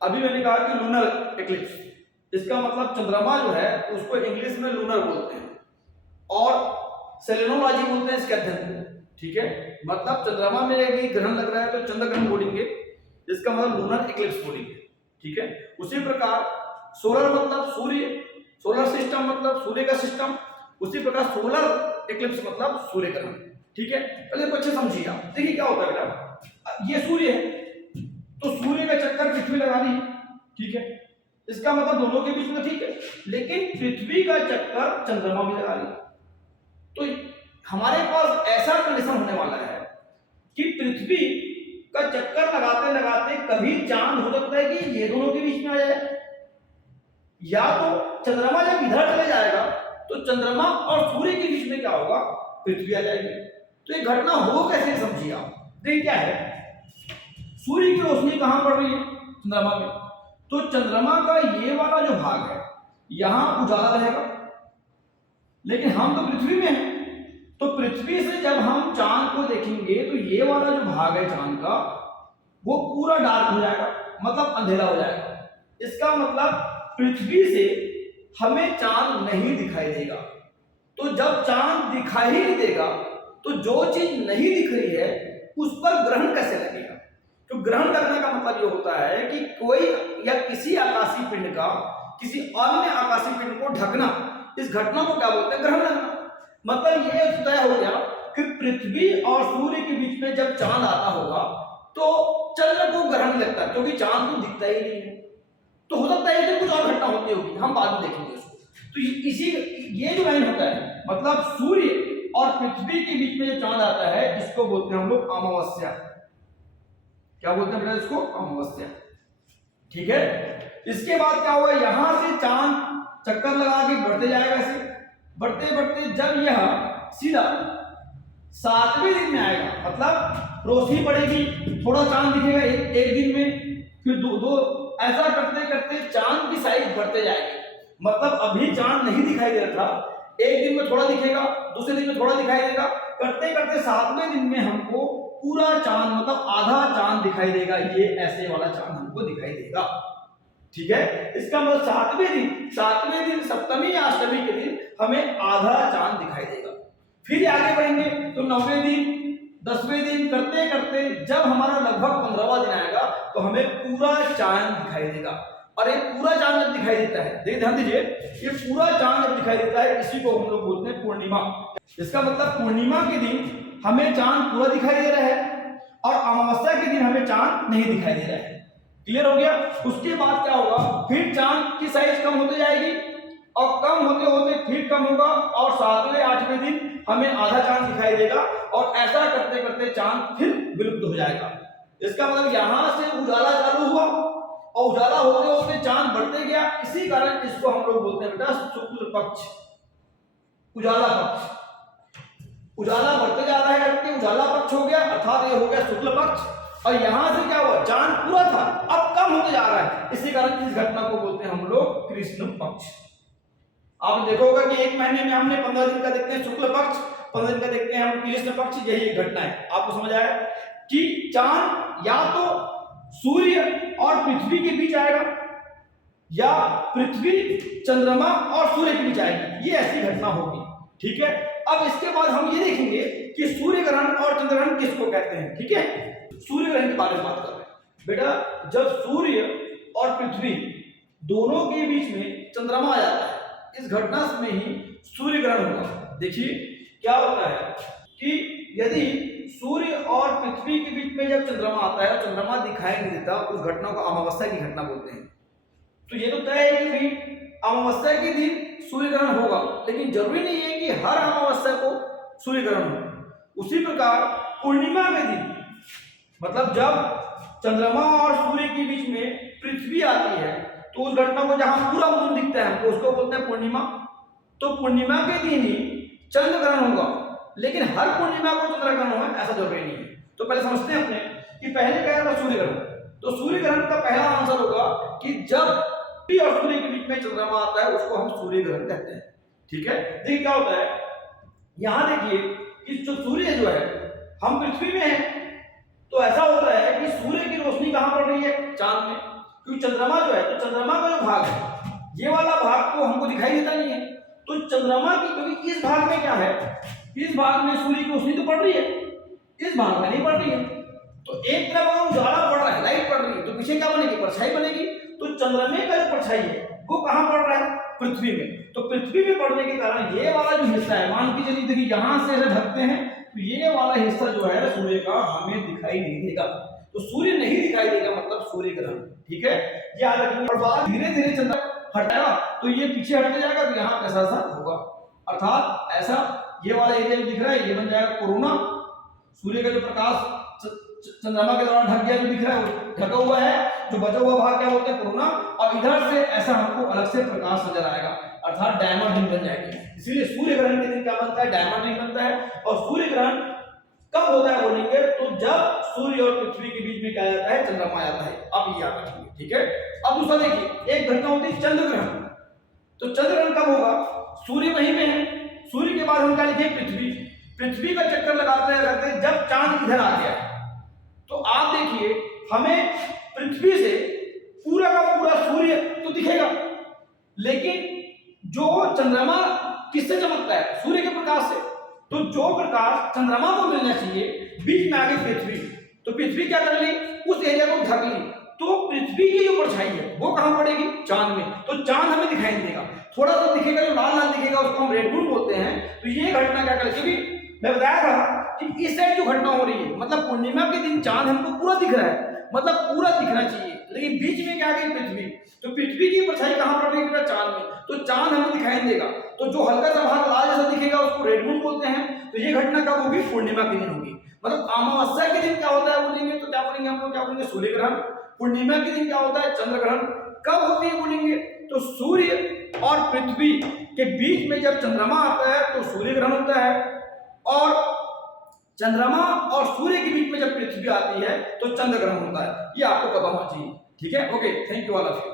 अभी मैंने कहा कि लूनर एक्लिप्स, इसका मतलब चंद्रमा जो है उसको इंग्लिश में लूनर बोलते हैं और सेलेनोलॉजी बोलते हैं इसके अध्ययन को। ठीक है, मतलब चंद्रमा में यदि ग्रहण लग रहा है तो चंद्र ग्रहण बोलेंगे, इसका मतलब लूनर एक्लिप्स बोलेंगे। ठीक है, उसी प्रकार सोलर मतलब सूर्य, सोलर सिस्टम मतलब सूर्य का सिस्टम, उसी प्रकार सोलर एक्लिप्स मतलब सूर्य ग्रहण। ठीक है, पहले इसको अच्छे समझिए आप। देखिए क्या होता है बेटा, ये सूर्य है तो सूर्य का चक्कर पृथ्वी लगा रही है। ठीक है, इसका मतलब दोनों के बीच में ठीक है, लेकिन पृथ्वी का चक्कर चंद्रमा भी लगा रही है। तो हमारे पास ऐसा कंडीशन होने वाला है कि पृथ्वी का चक्कर लगाते लगाते कभी चांद हो सकता है कि ये दोनों के बीच में आ जाए, या तो चंद्रमा जब इधर चले जाएगा तो चंद्रमा और सूर्य के बीच में क्या होगा, पृथ्वी आ जाएगी। तो ये घटना हो कैसे, समझिए आप। देखिए क्या है, सूर्य की रोशनी कहां पड़ रही है, चंद्रमा में। तो चंद्रमा का ये वाला जो भाग है यहां उजाला रहेगा, लेकिन हम तो पृथ्वी में हैं, तो पृथ्वी से जब हम चांद को देखेंगे तो ये वाला जो भाग है चांद का वो पूरा डार्क हो जाएगा, मतलब अंधेरा हो जाएगा। इसका मतलब पृथ्वी से हमें चांद नहीं दिखाई देगा। तो जब चांद दिखाई ही नहीं देगा तो जो चीज नहीं दिख रही है उस पर ग्रहण कैसे लगेगा। तो ग्रहण लगने का मतलब ये होता है कि कोई या किसी आकाशीय पिंड का किसी अन्य आकाशीय पिंड को ढकना, इस घटना को क्या बोलते हैं, ग्रहण लगना। मतलब ये तय हो गया कि पृथ्वी और सूर्य के बीच में जब चांद आता होगा तो चंद्र को ग्रहण लगता है, क्योंकि चांद को दिखता ही नहीं है। तो हो सकता है कि कुछ और घटना होती होगी, हम बाद में देखेंगे उसको। तो इसी ये जो लाइन होता है, मतलब सूर्य और पृथ्वी के बीच में जो चांद आता है इसको बोलते हैं हम लोग अमावस्या। क्या बोलते हैं बेटा, इसको अमावस्या। ठीक है, इसके बाद क्या हुआ, यहां से चांद चक्कर लगा के बढ़ते जाएगा, ऐसे बढ़ते बढ़ते जब यह सीधा 7वें दिन में आएगा, मतलब रोशनी पड़ेगी, थोड़ा चांद दिखेगा एक दिन में, फिर दो ऐसा करते करते चांद की साइज बढ़ते जाएगी। मतलब अभी चांद नहीं दिखाई दे रहा था, एक दिन में थोड़ा दिखेगा, दूसरे दिन में थोड़ा दिखाई देगा, करते करते 7वें दिन में हमको पूरा चांद मतलब आधा चांद दिखाई देगा। ये ऐसे वाला चांद हमको दिखाई देगा। ठीक है, इसका मतलब 7वें दिन सप्तमी या अष्टमी के दिन हमें आधा चांद दिखाई देगा। फिर आगे बढ़ेंगे तो 9वें दिन 10वें दिन करते करते जब हमारा लगभग 15वां दिन आएगा तो हमें पूरा चांद दिखाई देगा। और ये पूरा चांद जब दिखाई देता है, देखिए ध्यान दीजिए, ये पूरा चांद जब दिखाई देता है इसी को हम लोग बोलते हैं पूर्णिमा। इसका मतलब पूर्णिमा के दिन हमें चांद पूरा दिखाई दे रहा है और अमावस्या के दिन हमें चांद नहीं दिखाई दे रहा है। क्लियर हो गया। उसके बाद क्या होगा, फिर चांद की साइज कम होती जाएगी और कम होते होते फिर कम होगा और 7वें 8वें दिन हमें आधा चांद दिखाई देगा और ऐसा करते करते चांद फिर विलुप्त हो जाएगा। इसका मतलब यहां से उजाला चालू हुआ और उजाला होते होते चांद बढ़ते गया, इसी कारण इसको हम लोग बोलते हैं बेटा शुक्ल पक्ष, उजाला पक्ष। उजाला बढ़ते जा रहा है करके उजाला पक्ष हो गया, अर्थात ये हो गया शुक्ल पक्ष। और यहां से क्या हुआ, चांद पूरा था अब कम होते जा रहा है, इसी कारण इस घटना को बोलते हैं हम लोग कृष्ण पक्ष। आप देखोगे कि एक महीने में हमने 15 दिन का देखते हैं शुक्ल पक्ष, 15 दिन का देखते हैं हम कृष्ण पक्ष। यही घटना है। आपको समझ आया कि चांद या तो सूर्य और पृथ्वी के बीच आएगा या पृथ्वी चंद्रमा और सूर्य के बीच आएगी, ये ऐसी घटना होगी। ठीक है, अब इसके बाद हम ये देखेंगे कि सूर्य ग्रहण और चंद्र ग्रहण किसको कहते हैं। ठीक है, सूर्य ग्रहण के बारे में बात कर रहे हैं बेटा। जब सूर्य और पृथ्वी दोनों के बीच में चंद्रमा आ जाता है, इस घटना में ही सूर्य ग्रहण होगा। देखिए क्या होता है कि यदि सूर्य और पृथ्वी के बीच में जब चंद्रमा आता है और चंद्रमा दिखाई नहीं देता, उस घटना को अमावस्या की घटना बोलते हैं। तो ये तो तय है कि अमावस्या के दिन सूर्य ग्रहण होगा, लेकिन जरूरी नहीं है कि हर अमावस्या को सूर्य ग्रहण हो। उसी प्रकार पूर्णिमा के दिन, मतलब जब चंद्रमा और सूर्य के बीच में पृथ्वी आती है तो उस घटना को जहां पूरा मून दिखता है हमको उसको बोलते हैं पूर्णिमा। तो पूर्णिमा के दिन ही चंद्र ग्रहण होगा, लेकिन हर पूर्णिमा को चंद्र ग्रहण होगा ऐसा जरूरी नहीं है। तो पहले समझते हैं अपने कि पहले क्या था सूर्य ग्रहण। तो सूर्य ग्रहण का पहला आंसर होगा कि जब पृथ्वी और सूर्य के बीच में चंद्रमा आता है उसको हम सूर्य ग्रहण कहते हैं। ठीक है, देखिए क्या होता है, यहां देखिए कि जो सूर्य जो है, हम पृथ्वी में हैं तो ऐसा होता है कि सूर्य की रोशनी कहां पड़ रही है, चांद में। क्योंकि चंद्रमा जो है, तो चंद्रमा का जो भाग है, ये वाला भाग तो हमको दिखाई देता नहीं है। तो चंद्रमा की, क्योंकि इस भाग में क्या है, इस भाग में सूर्य की रोशनी तो पड़ रही है, इस भाग में नहीं पड़ रही है। तो एक तरफ अगर उजाला पड़ रहा है, लाइट पड़ रही है, तो पीछे क्या बनेगी, परछाई बनेगी। तो चंद्रमा का जो परछाई है वो कहां पड़ रहा है, पृथ्वी में। तो पृथ्वी में पड़ने के कारण ये वाला जो हिस्सा है, मान के चलिए देखिए यहां से ढकते हैं, तो ये वाला हिस्सा जो है सूर्य का हमें दिखाई नहीं देगा। तो सूर्य नहीं दिखाई देगा मतलब सूर्य ग्रहण, ठीक है, याद रखिए। और बाद धीरे धीरे चंद्रमा हटाएगा तो ये पीछे हटते जाएगा, तो यहाँ ऐसा ऐसा होगा, अर्थात ऐसा ये वाला एरिया जो दिख रहा है ये बन जाएगा कोरोना। सूर्य का जो प्रकाश चंद्रमा के द्वारा ढक गया, जो दिख रहा है वो ढका हुआ है, जो बचा हुआ भाग क्या बोलते हैं, कोरोना। और इधर से ऐसा हमको अलग से प्रकाश नजर आएगा, अर्थात डायमंड रिंग बन जाएगी। इसीलिए सूर्य ग्रहण के दिन क्या बनता है, डायमंड रिंग बनता है। और सूर्य ग्रहण कब होता है बोलेंगे, तो जब सूर्य और पृथ्वी के बीच में क्या आता है, चंद्रमा आता है। अब ये याद रखिए, ठीक है। अब दूसरा देखिए, एक घटना होती है चंद्र ग्रहण। तो चंद्र ग्रहण कब होगा, सूर्य वहीं में है, सूर्य के बाद हम क्या लिखें, पृथ्वी। पृथ्वी का चक्कर लगाते रहते जब चांद इधर आ गया, तो आप देखिए हमें पृथ्वी से पूरा का पूरा सूर्य तो दिखेगा, लेकिन जो चंद्रमा किससे चमकता है, सूर्य के प्रकाश से। तो जो प्रकाश चंद्रमा को मिलना चाहिए, बीच में आ गई पृथ्वी, तो पृथ्वी क्या कर ली, उस एरिया को ढक ली। तो पृथ्वी की जो परछाई है वो कहां पड़ेगी, चांद में। तो चांद हमें दिखाई नहीं देगा, थोड़ा सा दिखेगा, जो लाल लाल दिखेगा उसको हम रेड मून बोलते हैं। तो ये घटना क्या करे, क्योंकि मैं बताया था कि इस साइड जो घटना हो रही है, मतलब पूर्णिमा के दिन चांद हमको पूरा दिख रहा है, मतलब पूरा दिखना चाहिए, लेकिन बीच में क्या गई, पृथ्वी। तो पृथ्वी की परछाई कहां पड़ रही है, चांद में। तो चांद हमें दिखाई नहीं देगा, तो जो हल्का सा भाग लाल जैसा दिखेगा उसको रेड मून बोलते हैं। तो ये घटना कब होगी, पूर्णिमा के दिन होगी। मतलब अमावस्या के दिन क्या होता है बोलेंगे, तो क्या बोलेंगे हम लोग, क्या बोलेंगे, सूर्य ग्रहण। पूर्णिमा के दिन क्या होता है, चंद्र ग्रहण। कब होती है बोलेंगे, तो सूर्य और पृथ्वी के बीच में जब चंद्रमा आता है तो सूर्य ग्रहण होता है, और चंद्रमा और सूर्य के बीच में जब पृथ्वी आती है तो चंद्र ग्रहण होता है। ये आपको पता होना चाहिए, ठीक है। Okay, thank you all of you.